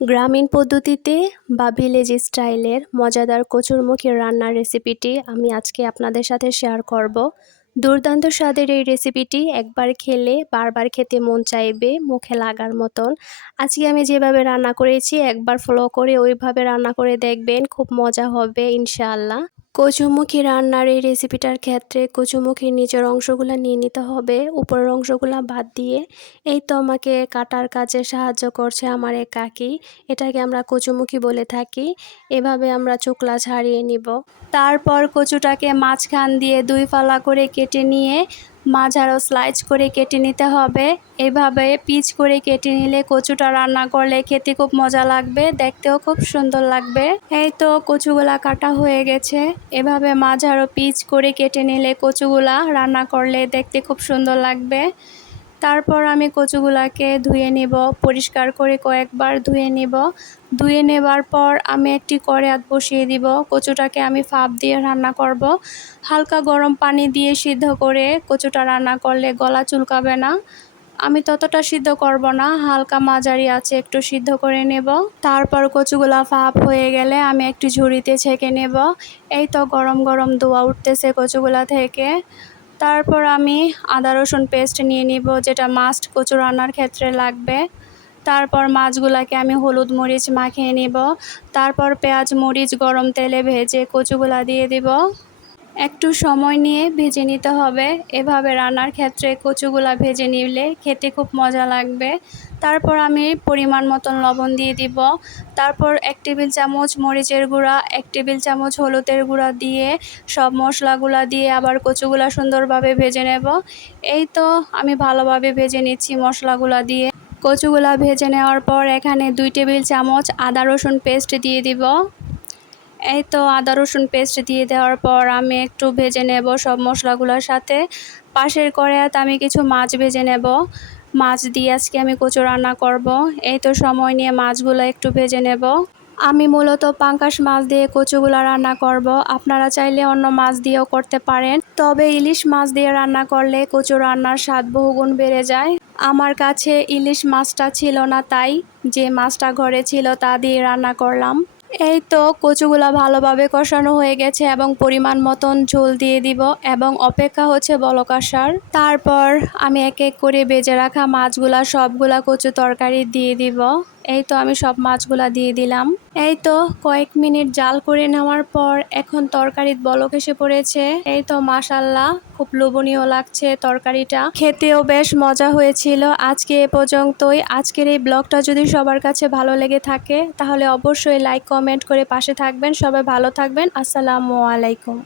গ্রামীণ পদ্ধতিতে বা ভিলেজ স্টাইলের মজাদার কচুরমুখী রান্নার রেসিপিটি আমি আজকে আপনাদের সাথে শেয়ার করব। দুর্দান্ত স্বাদের এই রেসিপিটি একবার খেলে, বারবার খেতে মন চাইবে, মুখে লাগার মতন। আজকে আমি যেভাবে রান্না করেছি, একবার ফলো করে ওইভাবে রান্না করে দেখবেন খুব মজা হবে, ইনশাআল্লাহ। কচুমুখী রান্নার এই রেসিপিটার ক্ষেত্রে কচুমুখীর নিচের অংশগুলো নিয়ে নিতে হবে। উপরের অংশগুলো বাদ দিয়ে এই তো আমাকে কাটার কাজে সাহায্য করছে আমার এক কাকি। এটাকে আমরা কচুমুখী বলে থাকি। এভাবে আমরা চোকলা ছাড়িয়ে নিব। তারপর কচুটাকে মাঝখান দিয়ে দুই ফালা করে কেটে নিয়ে মাঝারও স্লাইস করে কেটে নিতে হবে। এভাবে পিচ করে কেটে নিলে কচুটা রান্না করলে খেতে খুব মজা লাগবে, দেখতেও খুব সুন্দর লাগবে। এই তো কচুগুলা কাটা হয়ে গেছে। এভাবে মাঝারো পিচ করে কেটে নিলে কচুগুলা রান্না করলে দেখতে খুব সুন্দর লাগবে। তারপর আমি কচুগুলাকে ধুয়ে নেব, পরিষ্কার করে কয়েকবার ধুয়ে নিব। ধুয়ে নেবার পর আমি একটি কড়াত বসিয়ে দিব, কচুটাকে আমি ফাপ দিয়ে রান্না করব। হালকা গরম পানি দিয়ে সিদ্ধ করে কচুটা রান্না করলে গলা চুলকাবে না। আমি ততটা সিদ্ধ করব না, হালকা মাঝারি আছে, একটু সিদ্ধ করে নেব। তারপর কচুগুলা ফাপ হয়ে গেলে আমি একটি ঝুড়িতে ছেঁকে নেব। এই তো গরম গরম ধোয়া উঠতেছে কচুগুলা থেকে। তারপর আমি আদা, রসুন পেস্ট নিয়ে নিব, যেটা মাস্ট কচু রান্নার ক্ষেত্রে লাগবে। তারপর মাছগুলাকে আমি হলুদ মরিচ মাখিয়ে নিব। তারপর পেঁয়াজ, মরিচ, গরম তেলে ভেজে কচুগুলা দিয়ে দিব। একটু সময় নিয়ে ভেজে নিতে হবে। এভাবে রান্নার ক্ষেত্রে কচুগুলা ভেজে নিলে খেতে খুব মজা লাগবে। তারপর আমি পরিমাণ মতন লবণ দিয়ে দিব। তারপর এক টেবিল চামচ মরিচের গুঁড়া, এক টেবিল চামচ হলুদের গুঁড়া দিয়ে সব মশলাগুলা দিয়ে আবার কচুগুলা সুন্দরভাবে ভেজে নেব। এই তো আমি ভালোভাবে ভেজে নিচ্ছি মশলাগুলা দিয়ে। কচুগুলা ভেজে নেওয়ার পর এখানে দুই টেবিল চামচ আদা রসুন পেস্ট দিয়ে দিব। এই তো আদা, রসুন পেস্ট দিয়ে দেওয়ার পর আমি একটু ভেজে নেব সব মশলাগুলোর সাথে। পাশের কড়াইতে আমি কিছু মাছ ভেজে নেব। মাছ দিয়ে আজকে আমি কচু রান্না করব। এই তো সময় নিয়ে মাছগুলো একটু ভেজে নেব। আমি মূলত পাঙ্কাশ মাছ দিয়ে কচুগুলা রান্না করব। আপনারা চাইলে অন্য মাছ দিয়েও করতে পারেন। তবে ইলিশ মাছ দিয়ে রান্না করলে কচু রান্নার স্বাদ বহুগুণ বেড়ে যায়। আমার কাছে ইলিশ মাছটা ছিল না, তাই যে মাছটা ঘরে ছিল তা দিয়ে রান্না করলাম। এই তো কচুগুলো ভালোভাবে কষানো হয়ে গেছে এবং পরিমাণ মতন ঝোল দিয়ে দিব এবং অপেক্ষা হচ্ছে বলকাসার তারপর আমি এক এক করে বেজে রাখা মাছগুলা সবগুলা কচু তরকারি দিয়ে দিব। এই তো আমি সব মাছগুলা দিয়ে দিলাম। এই তো কয়েক মিনিট জাল করে নেওয়ার পর এখন তরকারির বলক এসে পড়েছে। এই তো মাসাল্লাহ খুব লোভনীয় লাগছে তরকারিটা। খেতেও বেশ মজা হয়েছিল। আজকে এ পর্যন্তই। আজকের এই ব্লগটা যদি সবার কাছে ভালো লেগে থাকে, তাহলে অবশ্যই লাইক কমেন্ট করে পাশে থাকবেন। সবাই ভালো থাকবেন। আসসালামু আলাইকুম।